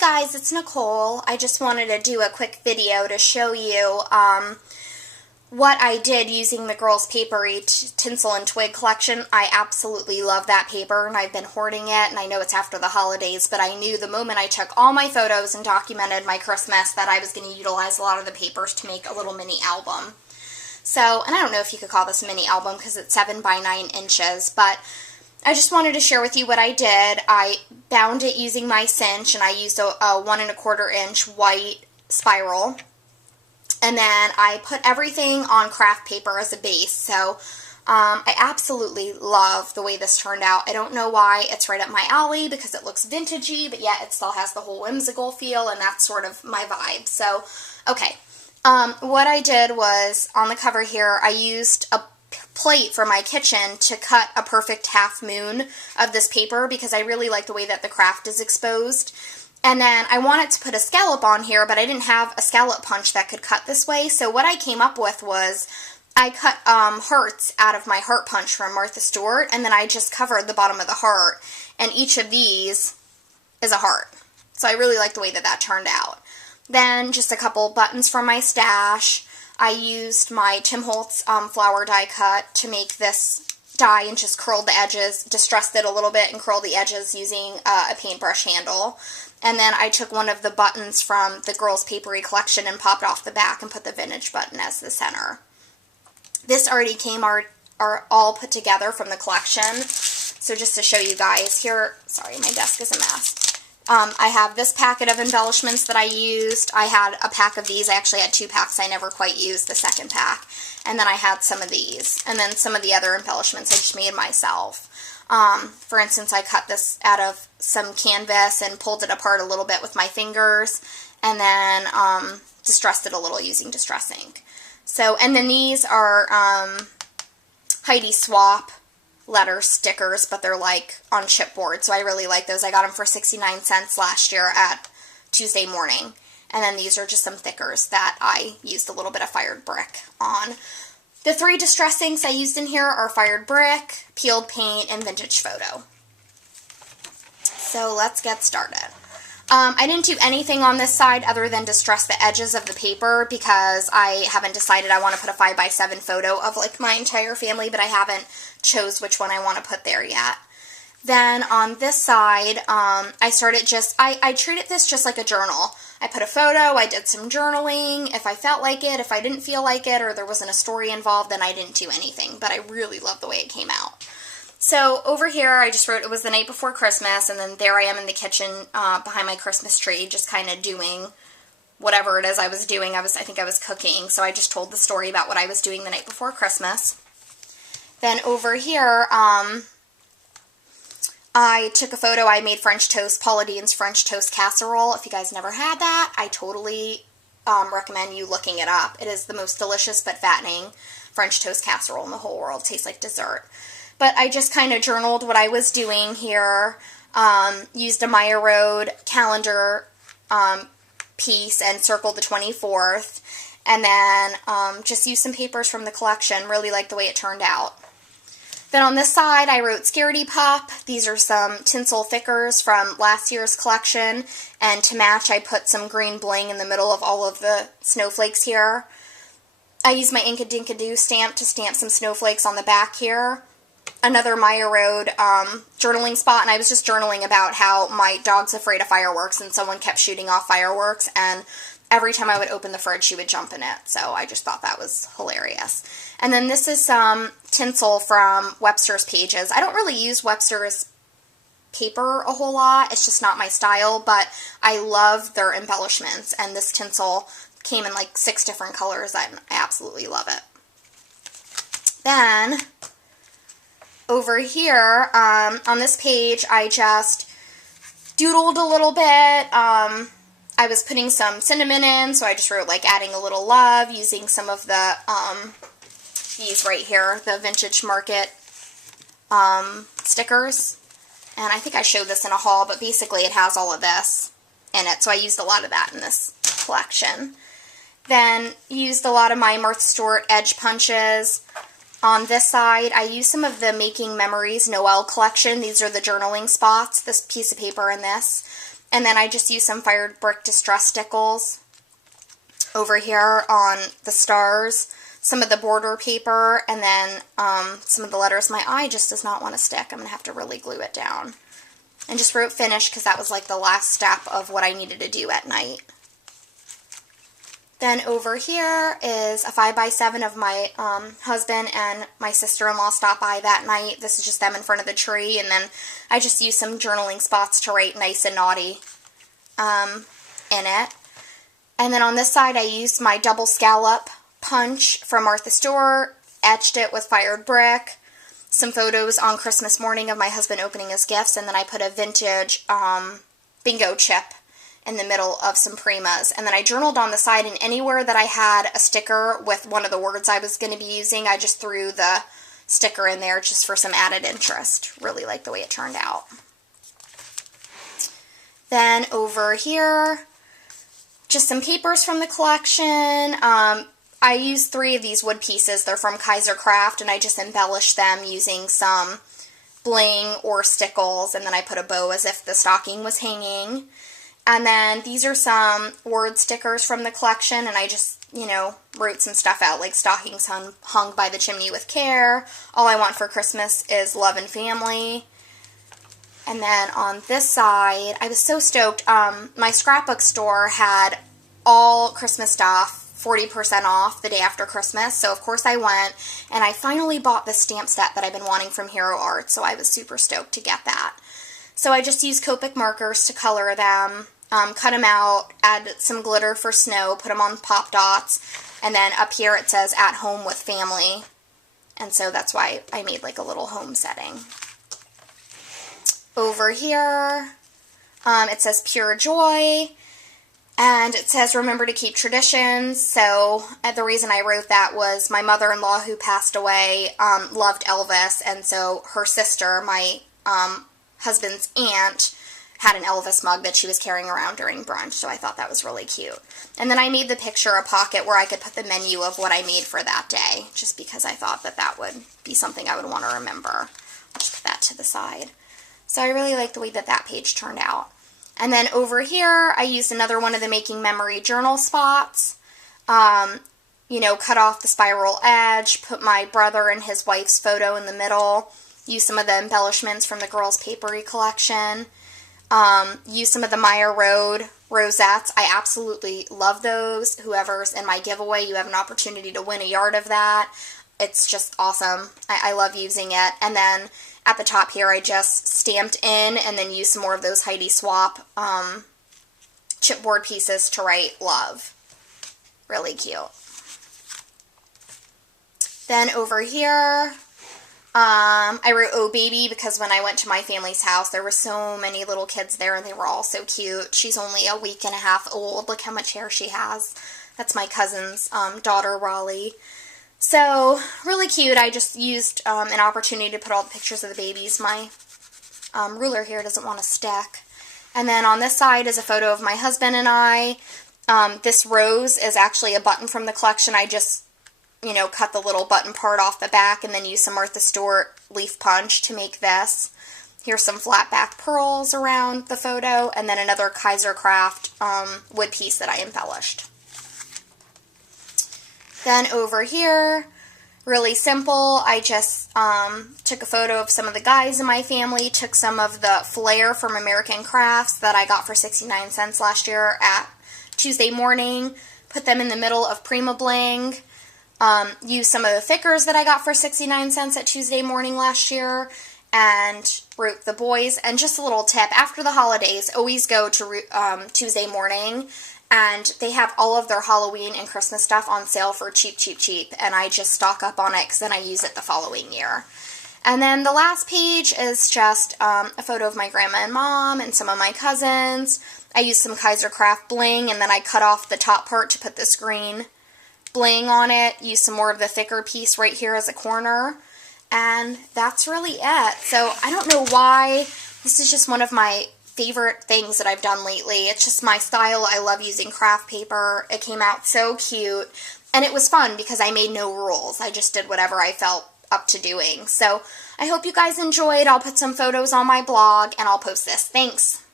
guys, it's Nicole. I just wanted to do a quick video to show you what I did using the Girls Papery Tinsel and Twig collection. I absolutely love that paper, and I've been hoarding it, and I know it's after the holidays, but I knew the moment I took all my photos and documented my Christmas that I was going to utilize a lot of the papers to make a little mini album. So, and I don't know if you could call this a mini album because it's 7 by 9 inches, but I just wanted to share with you what I did. I bound it using my cinch, and I used a 1 1/4 inch white spiral. And then I put everything on craft paper as a base. So I absolutely love the way this turned out. I don't know why it's right up my alley because it looks vintagey, but yet it still has the whole whimsical feel, and that's sort of my vibe. So, okay. What I did was, on the cover here, I used a plate from my kitchen to cut a perfect half moon of this paper because I really like the way that the craft is exposed. And then I wanted to put a scallop on here, but I didn't have a scallop punch that could cut this way. So what I came up with was I cut hearts out of my heart punch from Martha Stewart, and then I just covered the bottom of the heart. And each of these is a heart. So I really like the way that that turned out. Then just a couple buttons from my stash. I used my Tim Holtz flower die cut to make this die and just curled the edges, distressed it a little bit and curled the edges using a paintbrush handle. And then I took one of the buttons from the Girls Papery collection and popped off the back and put the vintage button as the center. This already came are all put together from the collection. So just to show you guys, here, sorry, my desk is a mess. I have this packet of embellishments that I used. I had a pack of these. I actually had 2 packs. I never quite used the second pack. And then I had some of these. And then some of the other embellishments I just made myself. For instance, I cut this out of some canvas and pulled it apart a little bit with my fingers. And then distressed it a little using Distress ink. So, and then these are Heidi Swap letter stickers, but they're like on chipboard, so I really like those. I got them for 69 cents last year at Tuesday Morning. And then these are just some thickers that I used a little bit of Fired Brick on. The 3 distress inks I used in here are Fired Brick, Peeled Paint, and Vintage Photo. So let's get started. I didn't do anything on this side other than distress the edges of the paper because I haven't decided I want to put a 5 by 7 photo of like my entire family, but I haven't chose which one I want to put there yet. Then on this side, I started just, I treated this just like a journal. I put a photo, I did some journaling, if I felt like it, if I didn't feel like it, or there wasn't a story involved, then I didn't do anything, but I really love the way it came out. So over here, I just wrote, it was the night before Christmas, and then there I am in the kitchen behind my Christmas tree, just kind of doing whatever it is I was doing. I think I was cooking, so I just told the story about what I was doing the night before Christmas. Then over here, I took a photo. I made French toast, Paula Deen's French toast casserole. If you guys never had that, I totally recommend you looking it up. It is the most delicious but fattening French toast casserole in the whole world. It tastes like dessert. But I just kind of journaled what I was doing here, used a Maya Road calendar piece and circled the 24th, and then just used some papers from the collection. Really liked the way it turned out. Then on this side, I wrote Scaredy Pop. These are some tinsel thickers from last year's collection, and to match, I put some green bling in the middle of all of the snowflakes here. I used my Ink-a-Dink-a-Doo stamp to stamp some snowflakes on the back here. Another Maya Road journaling spot, and I was just journaling about how my dog's afraid of fireworks, and someone kept shooting off fireworks, and every time I would open the fridge, she would jump in it, so I just thought that was hilarious. And then this is some tinsel from Webster's Pages. I don't really use Webster's paper a whole lot, it's just not my style, but I love their embellishments, and this tinsel came in like 6 different colors, and I absolutely love it. Then over here, on this page, I just doodled a little bit. I was putting some cinnamon in, so I just wrote like adding a little love, using some of the, these right here, the Vintage Market stickers. And I think I showed this in a haul, but basically it has all of this in it, so I used a lot of that in this collection. Then used a lot of my Martha Stewart edge punches. On this side, I used some of the Making Memories Noel collection. These are the journaling spots, this piece of paper and this. And then I just used some Fired Brick Distress Stickles over here on the stars, some of the border paper, and then some of the letters. My eye just does not want to stick. I'm going to have to really glue it down. And just wrote finish because that was like the last step of what I needed to do at night. Then over here is a 5x7 of my husband and my sister-in-law stopped by that night. This is just them in front of the tree. And then I just used some journaling spots to write nice and naughty in it. And then on this side I used my double scallop punch from Martha Stewart, etched it with Fired Brick, some photos on Christmas morning of my husband opening his gifts, and then I put a vintage bingo chip in the middle of some Primas. And then I journaled on the side, and anywhere that I had a sticker with one of the words I was going to be using, I just threw the sticker in there just for some added interest. Really like the way it turned out. Then over here, just some papers from the collection. I used 3 of these wood pieces. They're from Kaiser Craft, and I just embellished them using some bling or stickles, and then I put a bow as if the stocking was hanging. And then these are some word stickers from the collection, and I just, you know, wrote some stuff out, like stockings hung by the chimney with care. All I want for Christmas is love and family. And then on this side, I was so stoked. My scrapbook store had all Christmas stuff 40% off the day after Christmas. So, of course, I went, and I finally bought the stamp set that I've been wanting from Hero Art, so I was super stoked to get that. So I just used Copic markers to color them, cut them out, add some glitter for snow, put them on pop dots, and then up here it says at home with family. And so that's why I made like a little home setting. Over here, it says Pure Joy, and it says remember to keep traditions. So the reason I wrote that was my mother-in-law, who passed away, loved Elvis, and so her sister, my husband's aunt, had an Elvis mug that she was carrying around during brunch, so I thought that was really cute. And then I made the picture a pocket where I could put the menu of what I made for that day, just because I thought that that would be something I would want to remember. I'll just put that to the side. So I really like the way that that page turned out. And then over here, I used another one of the Making Memory journal spots. You know, cut off the spiral edge, put my brother and his wife's photo in the middle, use some of the embellishments from the Girls Papery collection, use some of the Meyer Road rosettes. I absolutely love those. Whoever's in my giveaway, you have an opportunity to win a yard of that. It's just awesome. I love using it. And then at the top here, I just stamped in and then used some more of those Heidi Swap chipboard pieces to write love. Really cute. Then over here, I wrote Oh Baby because when I went to my family's house, there were so many little kids there and they were all so cute. She's only a week and a half old. Look how much hair she has. That's my cousin's daughter, Raleigh. So, really cute. I just used an opportunity to put all the pictures of the babies. My ruler here doesn't want to stick. And then on this side is a photo of my husband and I. This rose is actually a button from the collection. I just, you know, cut the little button part off the back and then used some Martha Stewart leaf punch to make this. Here's some flat back pearls around the photo, and then another Kaiser Craft wood piece that I embellished. Then over here, really simple, I just took a photo of some of the guys in my family, took some of the flair from American Crafts that I got for 69 cents last year at Tuesday Morning, put them in the middle of Prima Bling, used some of the thickers that I got for 69 cents at Tuesday Morning last year, and wrote the boys. And just a little tip, after the holidays, always go to Tuesday Morning, and they have all of their Halloween and Christmas stuff on sale for cheap, cheap, cheap. And I just stock up on it because then I use it the following year. And then the last page is just a photo of my grandma and mom and some of my cousins. I used some Kaiser Craft bling, and then I cut off the top part to put this green bling on it. Used some more of the thicker piece right here as a corner. And that's really it. So I don't know why. This is just one of my favorite things that I've done lately. It's just my style. I love using craft paper. It came out so cute, and it was fun because I made no rules. I just did whatever I felt up to doing. So I hope you guys enjoyed. I'll put some photos on my blog and I'll post this. Thanks.